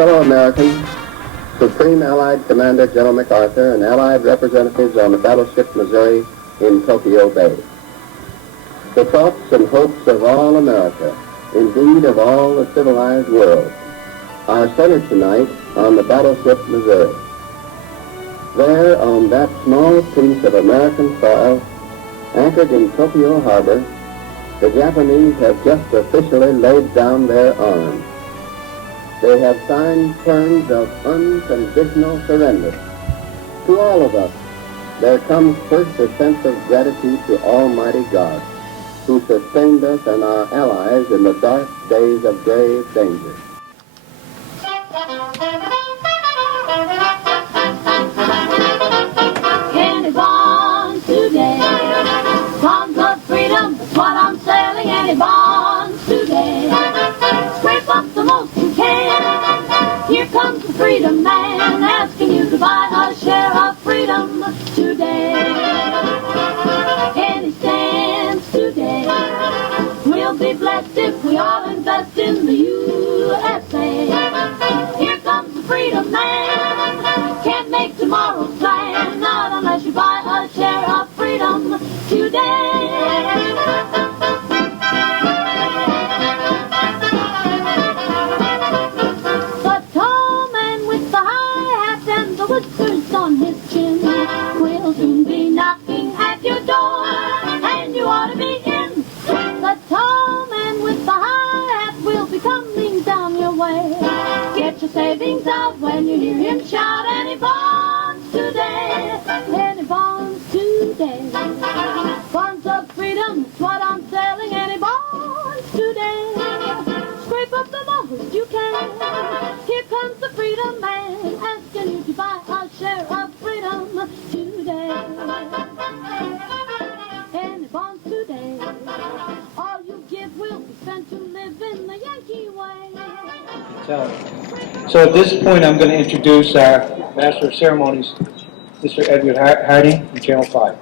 fellow Americans, Supreme Allied Commander General MacArthur, and Allied representatives on the battleship Missouri in Tokyo Bay. The thoughts and hopes of all America, indeed of all the civilized world, are centered tonight on the battleship Missouri. There, on that small piece of American soil, anchored in Tokyo Harbor, the Japanese have just officially laid down their arms. They have signed terms of unconditional surrender. To all of us, there comes first a sense of gratitude to Almighty God, who sustained us and our allies in the dark days of grave danger. Candy bonds today, bonds of freedom, that's what I'm selling. Candy bonds today, scrape up the most you can. Here comes the freedom man, asking you to buy a share of freedom today. Candy stands today, we'll be blessed if we all invest in the USA. Here comes the freedom man, can't make tomorrow's plan, not unless you buy a share of freedom today. The tall man with the high hat and the whiskers on his chin will soon be knocking at your door, and you ought to be in. The tall man with the high hat will be coming down your way. Get your savings out when you hear him shout, any bonds today, any bonds today. Bonds of freedom, that's what I'm selling, any bonds today. Scrape up the most you can. Here comes the freedom man, asking you to buy a share of freedom today. Any bonds today, all you give will be spent to live in the Yankee way. So at this point, I'm going to introduce our Master of Ceremonies, Mr. Edward Harding from Channel 5.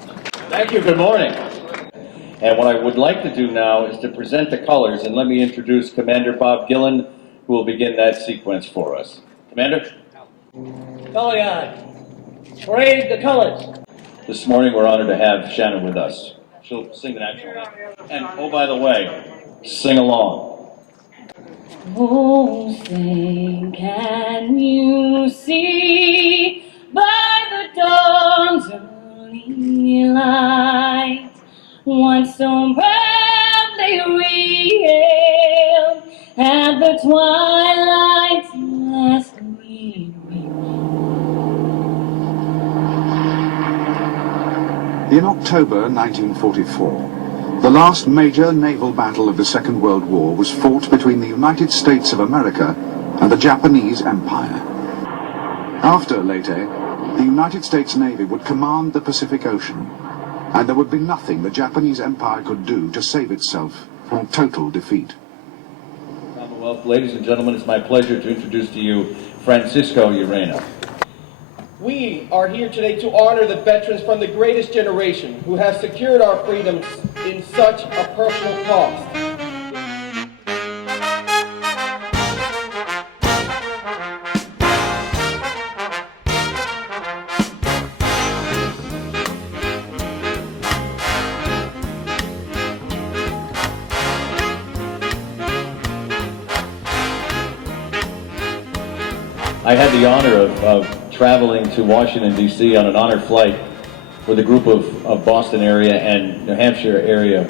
Thank you. Good morning. And what I would like to do now is to present the colors, and let me introduce Commander Bob Gillen, who will begin that sequence for us. Commander? Color guard, parade the colors. This morning we're honored to have Shannon with us. She'll sing the national anthem. And, oh, by the way, sing along. Oh, say, can you see by the dawn's early light what so proudly we hailed at the twilight's last gleaming? In October 1944, the last major naval battle of the Second World War was fought between the United States of America and the Japanese Empire. After Leyte, the United States Navy would command the Pacific Ocean, and there would be nothing the Japanese Empire could do to save itself from total defeat. Commonwealth, ladies and gentlemen, it's my pleasure to introduce to you Francisco Urena. We are here today to honor the veterans from the greatest generation who have secured our freedoms in such a personal cost. I had the honor of traveling to Washington, D.C. on an honor flight with a group of Boston area and New Hampshire area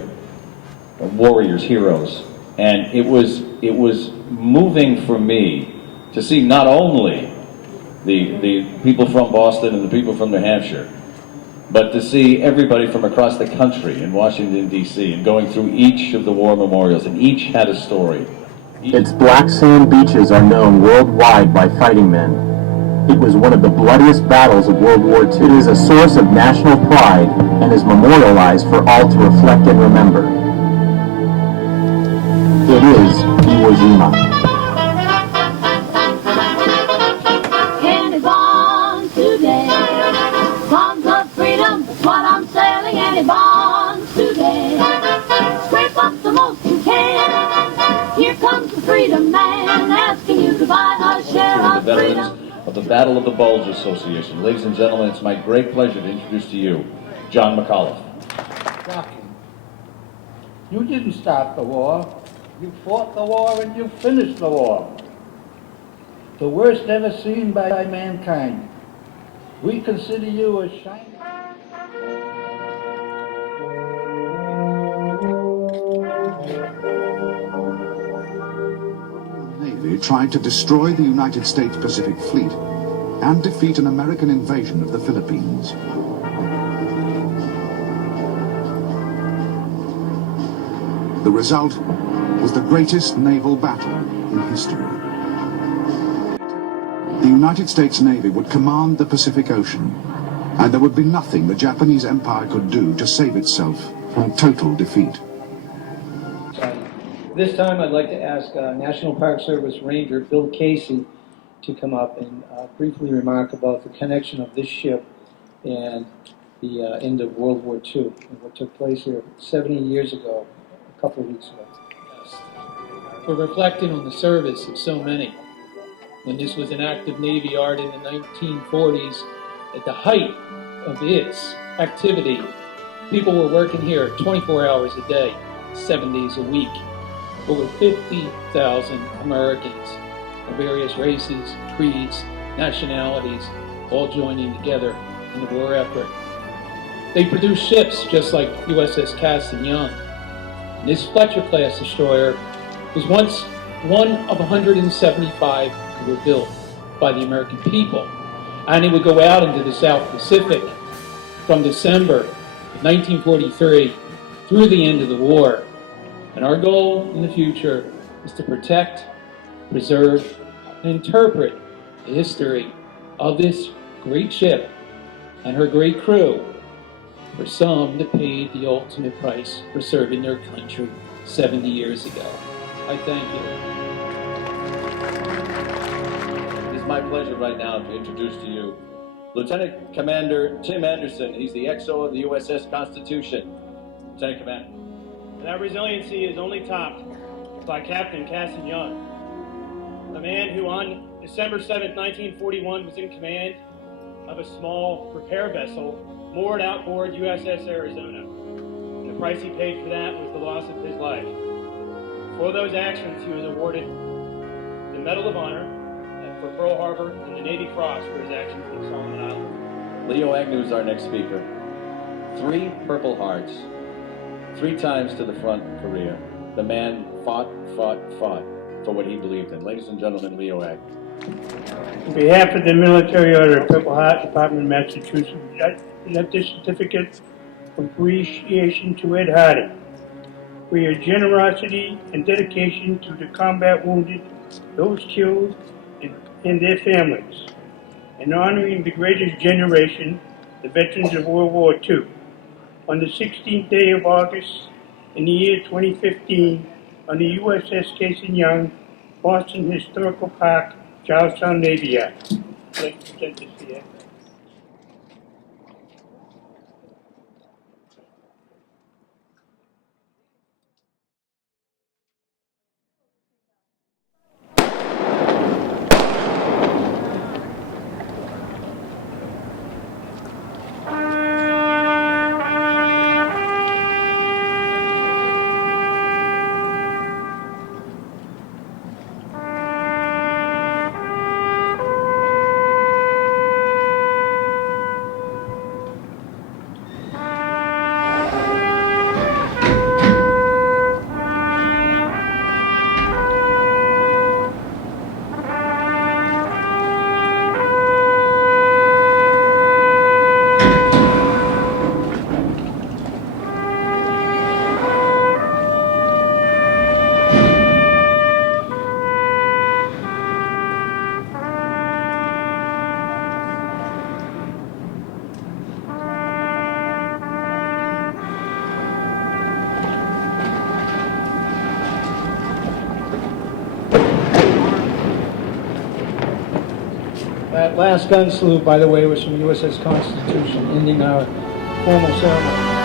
warriors, heroes. And it was moving for me to see not only the people from Boston and the people from New Hampshire, but to see everybody from across the country in Washington, D.C. and going through each of the war memorials, and each had a story. Its black sand beaches are known worldwide by fighting men. It was one of the bloodiest battles of World War II. It is a source of national pride and is memorialized for all to reflect and remember. It is Iwo Jima. Candy bonds today, bonds of freedom, that's what I'm selling. Candy bonds today, scrape up the most you can. Here comes the freedom man, asking you to buy a share Battle of the Bulge Association. Ladies and gentlemen, it's my great pleasure to introduce to you John McAuliffe. Shocking. You didn't start the war. You fought the war and you finished the war. The worst ever seen by mankind. We consider you a shining. Navy tried to destroy the United States Pacific Fleet and defeat an American invasion of the Philippines. The result was the greatest naval battle in history. The United States Navy would command the Pacific Ocean, and there would be nothing the Japanese Empire could do to save itself from total defeat. This time I'd like to ask National Park Service Ranger Bill Casey to come up and briefly remark about the connection of this ship and the end of World War II, and what took place here 70 years ago, a couple of weeks ago. We're reflecting on the service of so many. When this was an active Navy Yard in the 1940s, at the height of its activity, people were working here 24 hours a day, 7 days a week. Over 50,000 Americans of various races, creeds, nationalities, all joining together in the war effort. They produced ships just like USS Cass and Young. And this Fletcher-class destroyer was once one of 175 who were built by the American people. And it would go out into the South Pacific from December of 1943 through the end of the war. And our goal in the future is to protect, preserve, and interpret the history of this great ship and her great crew, for some that paid the ultimate price for serving their country 70 years ago. I thank you. It is my pleasure right now to introduce to you Lieutenant Commander Tim Anderson. He's the XO of the USS Constitution. Lieutenant Commander. That resiliency is only topped by Captain Casson Young, a man who on December 7, 1941 was in command of a small repair vessel moored outboard USS Arizona. And the price he paid for that was the loss of his life. For those actions, he was awarded the Medal of Honor for Pearl Harbor and the Navy Cross for his actions in Solomon Islands. Leo Agnew is our next speaker. 3 Purple Hearts. 3 times to the front in Korea. The man fought for what he believed in. Ladies and gentlemen, Leo Agnew. On behalf of the Military Order of Purple Heart, Department of Massachusetts, I present this certificate of appreciation to Ed Hardy for your generosity and dedication to the combat wounded, those killed, and their families, and honoring the greatest generation, the veterans of World War II. On the 16th day of August in the year 2015, on the USS Casey Young, Boston Historical Park, Charlestown Navy Yard. I'd like to present this here. That last gun salute, by the way, was from USS Constitution, ending our formal ceremony.